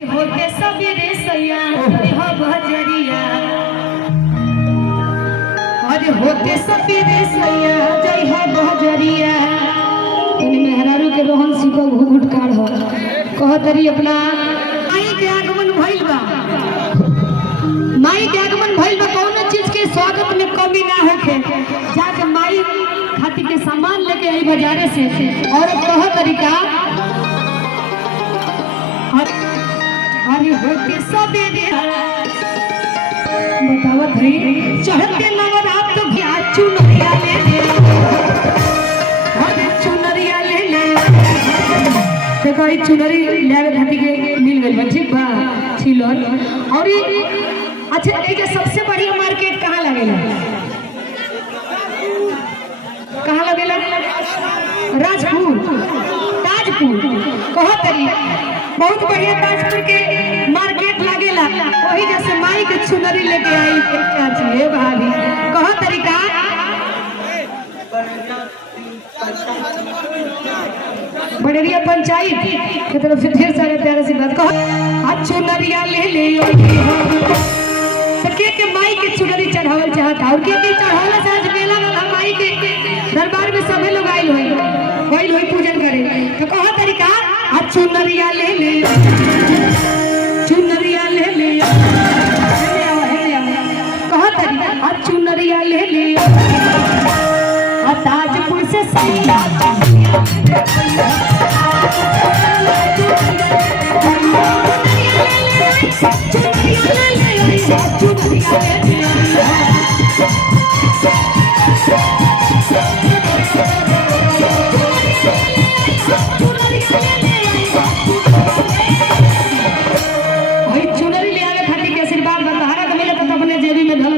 होते सबेरे सैया जय हो बजरिया। अरे होते सबेरे सैया जय हो बजरिया। इन मेहरारू के रोहन सिको घुटकार हो कहतरी अपना माई के आगमन भइल बा। माई के आगमन भइल बा, कौनो चीज के स्वागत में कमी ना होखे। जाके माई खाती के सामान लेके आई बाजारे से और कह तरीका अरे होते सबेरे बतावत है चढ़ते नवरात तो क्या चुनरिया ले ले। अरे चुनरिया ले ले देखो ई चुनरी लेवे घाटी के मिल गई बा, ठीक बा छिलर। और अच्छा ये सबसे बढ़िया मार्केट कहाँ लगेला? कहाँ लगेला? राजपुर ताजपुर कहो तरी बहुत बढ़िया ताजपुर के मार्केट लगेला। वही जैसे माई के चुनरी लेके आई है भाभी कहो तरीका बड़ेरिया पंचायत की तरफ से ढेर सारे प्यारे से बात कहो। चुनरिया ले ले के माई के चुनरी चढ़ावल चाहता और के चढ़ावल आज मेला वाला माई के दरबार में सभी लोग आइल होई पूजन करे। तो कहो तरीका चुनरिया ले ले चुनरिया ले ले कहो तरीका चुनरिया ले ले। ताजपुर से सैया चुनरी ले आवे खातिर के आशीर्वाद बता के मिले तो अपने जेबी में धल